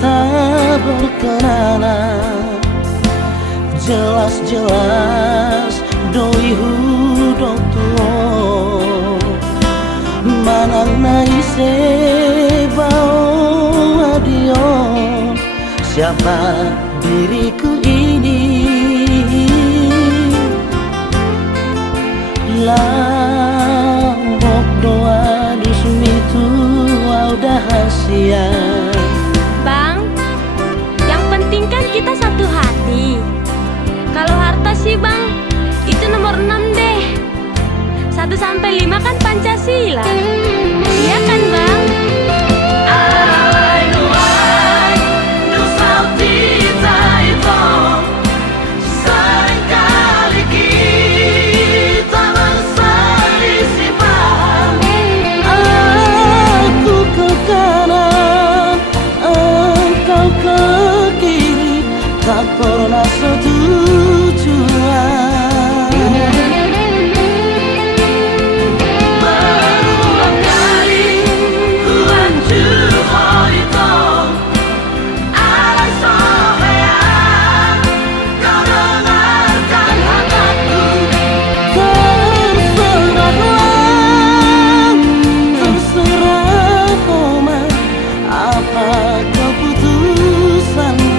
kita berkenalan, jelas-jelas doi hudok tuo manang naise bau adion. Siapa diriku ini? Lambok doa dusmi tu udah hasia. Bang, yang penting kan kita satu hati. Kalau harta sih bang, itu nomor 6 deh. 1 sampai 5 kan Pancasila. Iya kan bang? Tak pernah setujuan. Berulang kali ku hancur itu alas sohean. Kau dengarkan kataku. Terserahlah, terserah Oma, apa keputusanmu.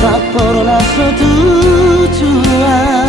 Tak pernah setujuan.